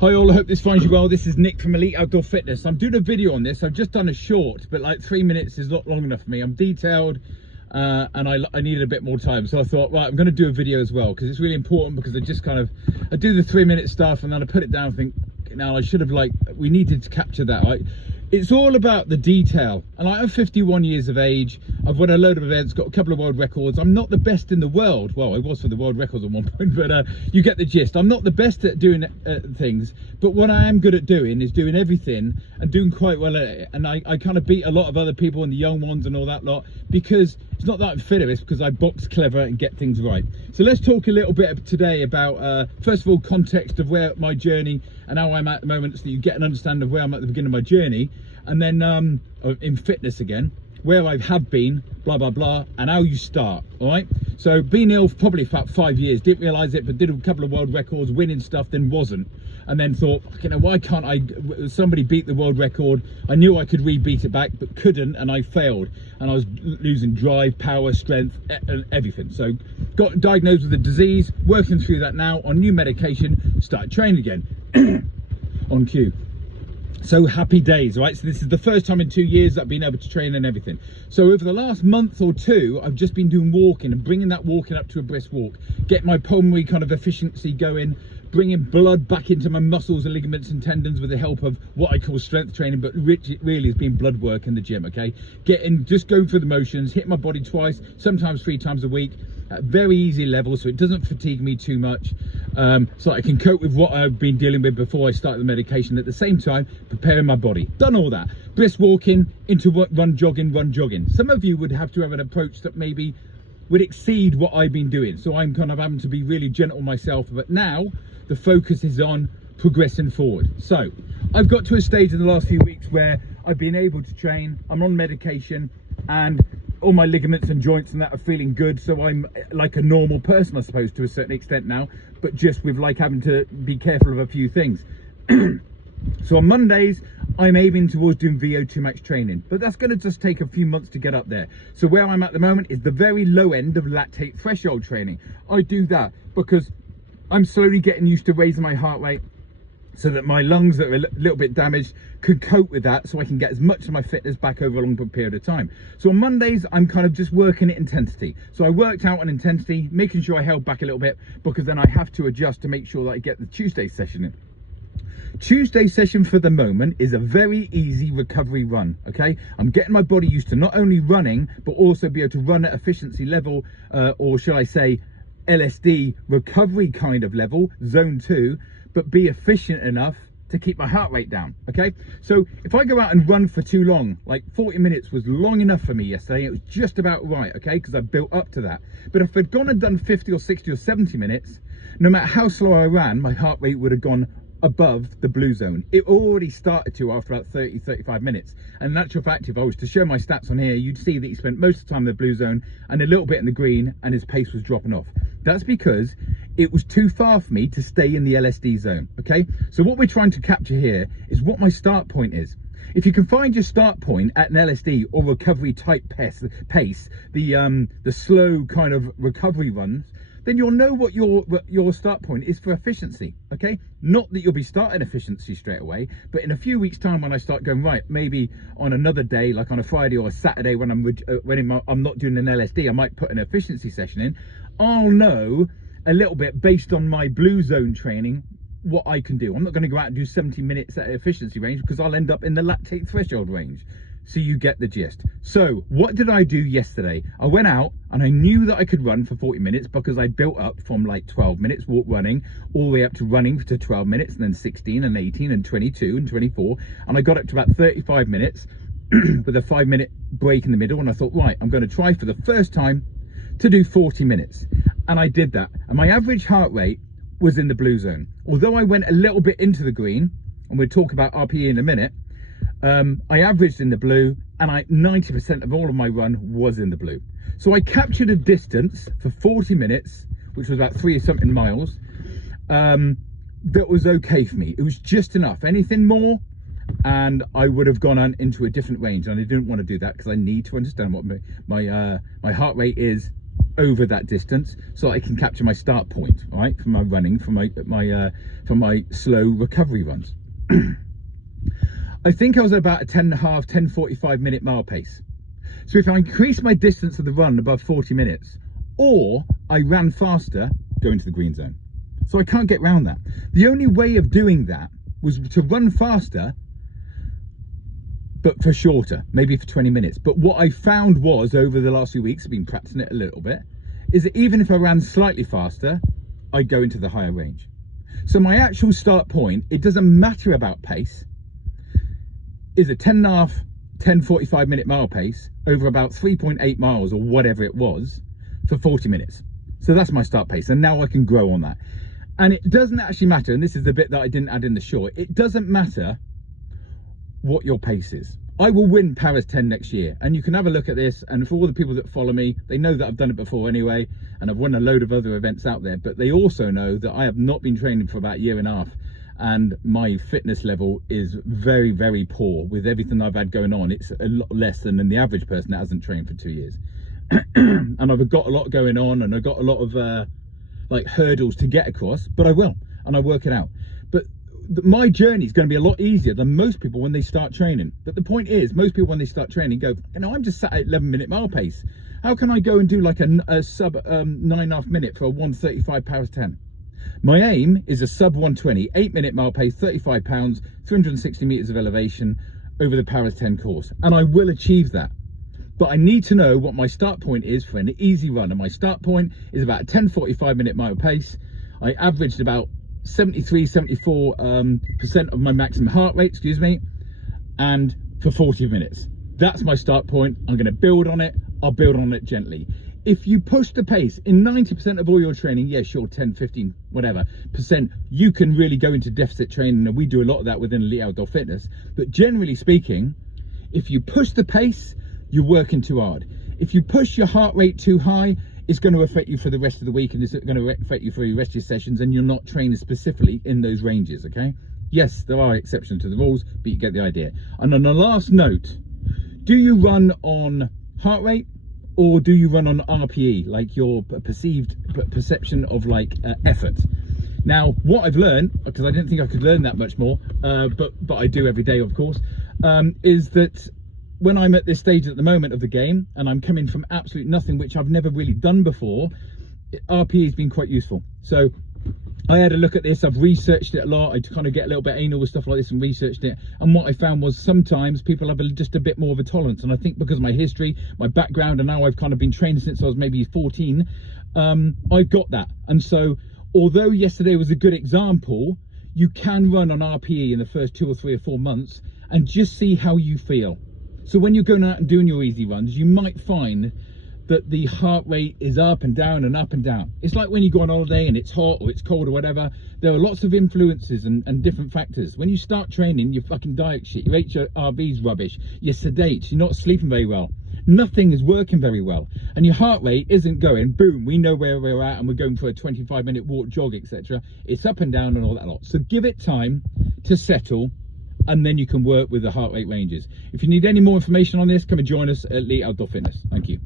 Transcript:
Hi all, I hope this finds you well. This is Nick from Elite Outdoor Fitness. I'm doing a video on this. I've just done a short, but like 3 minutes is not long enough for me. I'm detailed and I needed a bit more time. So I thought, right, I'm going to do a video as well because it's really important, because I do the 3 minute stuff and then I put it down and think, now I should have, we needed to capture that. It's all about the detail. And I'm 51 years of age. I've won a load of events, got a couple of world records. I'm not the best in the world. Well, I was for the world records at one point, but you get the gist. I'm not the best at doing things, but what I am good at doing is doing everything and doing quite well at it. And I kind of beat a lot of other people and the young ones and all that lot, because it's not that I'm fit at it, it's because I box clever and get things right. So let's talk a little bit today about, first of all, context of where my journey and how I'm at the moment, so that you get an understanding of where I'm at the beginning of my journey. And then in fitness again, where I have been, blah blah blah, and how you start. All right, so been ill for probably about 5 years, didn't realize it, but did a couple of world records, winning stuff, then wasn't, and then thought, you know, why can't somebody beat the world record? I knew I could re-beat it back, but couldn't, and I failed, and I was losing drive, power, strength, everything. So got diagnosed with a disease, working through that now on new medication, started training again on cue. So happy days, right? So this is the first time in 2 years that I've been able to train and everything. So over the last month or two, I've just been doing walking and bringing that walking up to a brisk walk, get my pulmonary kind of efficiency going, bringing blood back into my muscles and ligaments and tendons with the help of what I call strength training, but really has been blood work in the gym, okay? Just going through the motions, hit my body twice, sometimes 3 times a week, at very easy level, so it doesn't fatigue me too much, so I can cope with what I've been dealing with before I start the medication, at the same time preparing my body. Done all that, brisk walking into run jogging. Some of you would have to have an approach that maybe would exceed what I've been doing, so I'm kind of having to be really gentle myself. But now the focus is on progressing forward. So I've got to a stage in the last few weeks where I've been able to train, I'm on medication, and all my ligaments and joints and that are feeling good, so I'm like a normal person, I suppose, to a certain extent now, but just with having to be careful of a few things. So on Mondays I'm aiming towards doing VO2 max training, but that's going to just take a few months to get up there. So where I'm at the moment is the very low end of lactate threshold training. I do that because I'm slowly getting used to raising my heart rate, so that my lungs that are a little bit damaged could cope with that, so I can get as much of my fitness back over a long period of time. So on Mondays, I'm kind of just working at intensity. So I worked out on intensity, making sure I held back a little bit, because then I have to adjust to make sure that I get the Tuesday session in. Tuesday session for the moment is a very easy recovery run, okay? I'm getting my body used to not only running, but also be able to run at efficiency level, or shall I say, LSD recovery kind of level, zone 2, but be efficient enough to keep my heart rate down, okay? So if I go out and run for too long, like 40 minutes was long enough for me yesterday, it was just about right, okay? Because I built up to that. But if I'd gone and done 50 or 60 or 70 minutes, no matter how slow I ran, my heart rate would have gone above the blue zone. It already started to after about 35 minutes. And in actual fact, if I was to show my stats on here, you'd see that he spent most of the time in the blue zone and a little bit in the green, and his pace was dropping off. That's because it was too far for me to stay in the LSD zone, okay? So what we're trying to capture here is what my start point is. If you can find your start point at an LSD or recovery type pace, the slow kind of recovery runs, then you'll know what your start point is for efficiency, okay? Not that you'll be starting efficiency straight away, but in a few weeks' time, when I start going, right, maybe on another day, like on a Friday or a Saturday, when I'm not doing an LSD, I might put an efficiency session in. I'll know a little bit based on my blue zone training what I can do. I'm not going to go out and do 70 minutes at efficiency range, because I'll end up in the lactate threshold range. So you get the gist. So what did I do yesterday? I went out and I knew that I could run for 40 minutes because I built up from like 12 minutes walk running all the way up to running to 12 minutes, and then 16 and 18 and 22 and 24. And I got up to about 35 minutes with a 5-minute break in the middle. And I thought, right, I'm going to try for the first time to do 40 minutes. And I did that. And my average heart rate was in the blue zone. Although I went a little bit into the green, and we'll talk about RPE in a minute, I averaged in the blue, and 90% of all of my run was in the blue. So I captured a distance for 40 minutes, which was about 3-something miles, that was okay for me. It was just enough. Anything more, and I would have gone on into a different range, and I didn't want to do that because I need to understand what my heart rate is over that distance so I can capture my start point, right, from my running, from my slow recovery runs. I think I was at about a 10.5, 10:45 minute mile pace. So if I increase my distance of the run above 40 minutes, or I ran faster, go into the green zone. So I can't get around that. The only way of doing that was to run faster, but for shorter, maybe for 20 minutes. But what I found was, over the last few weeks, I've been practicing it a little bit, is that even if I ran slightly faster, I'd go into the higher range. So my actual start point, it doesn't matter about pace, is a 10.5, 10:45 minute mile pace over about 3.8 miles or whatever it was for 40 minutes. So that's my start pace, and now I can grow on that. And it doesn't actually matter, and this is the bit that I didn't add in the short, it doesn't matter what your pace is. I will win Paris 10 next year, and you can have a look at this, and for all the people that follow me, they know that I've done it before anyway, and I've won a load of other events out there, but they also know that I have not been training for about a year and a half, and my fitness level is very, very poor. With everything I've had going on, it's a lot less than the average person that hasn't trained for 2 years. And I've got a lot going on, and I've got a lot of like hurdles to get across, but I will, and I work it out. But my journey is going to be a lot easier than most people when they start training. But the point is, most people when they start training go, you know, I'm just sat at 11-minute mile pace. How can I go and do like a sub 9.5 minute for a 1:35 Paris 10? My aim is a sub 1:20, 8-minute mile pace, 35 pounds, 360 meters of elevation over the Paris 10 course. And I will achieve that. But I need to know what my start point is for an easy run. And my start point is about a 10:45 minute mile pace. I averaged about 73-74% of my maximum heart rate, excuse me, and for 40 minutes. That's my start point. I'm going to build on it. I'll build on it gently. If you push the pace in 90% of all your training, yeah, sure, 10, 15, whatever %, you can really go into deficit training, and we do a lot of that within Elite Outdoor Fitness. But generally speaking, if you push the pace, you're working too hard. If you push your heart rate too high, it's going to affect you for the rest of the week, and it's going to affect you for the rest of your sessions, and you're not training specifically in those ranges, okay? Yes, there are exceptions to the rules, but you get the idea. And on the last note, do you run on heart rate, or do you run on RPE, like your perceived perception of like effort? Now, what I've learned, because I didn't think I could learn that much more, but I do every day, of course, is that when I'm at this stage at the moment of the game, and I'm coming from absolute nothing, which I've never really done before, RPE has been quite useful. So I had a look at this, I've researched it a lot, I kind of get a little bit anal with stuff like this and researched it, and what I found was sometimes people have just a bit more of a tolerance, and I think because of my history, my background, and now I've kind of been training since I was maybe 14, I've got that. And so, although yesterday was a good example, you can run on RPE in the first 2 or 3 or 4 months and just see how you feel. So when you're going out and doing your easy runs, you might find that the heart rate is up and down and up and down. It's like when you go on holiday and it's hot or it's cold or whatever, there are lots of influences and different factors. When you start training, your fucking diet shit, your HRV's rubbish, you're sedate, you're not sleeping very well, nothing is working very well, and your heart rate isn't going, boom, we know where we're at and we're going for a 25-minute walk, jog, etc. It's up and down and all that lot. So give it time to settle, and then you can work with the heart rate ranges. If you need any more information on this, come and join us at Elite Outdoor Fitness. Thank you.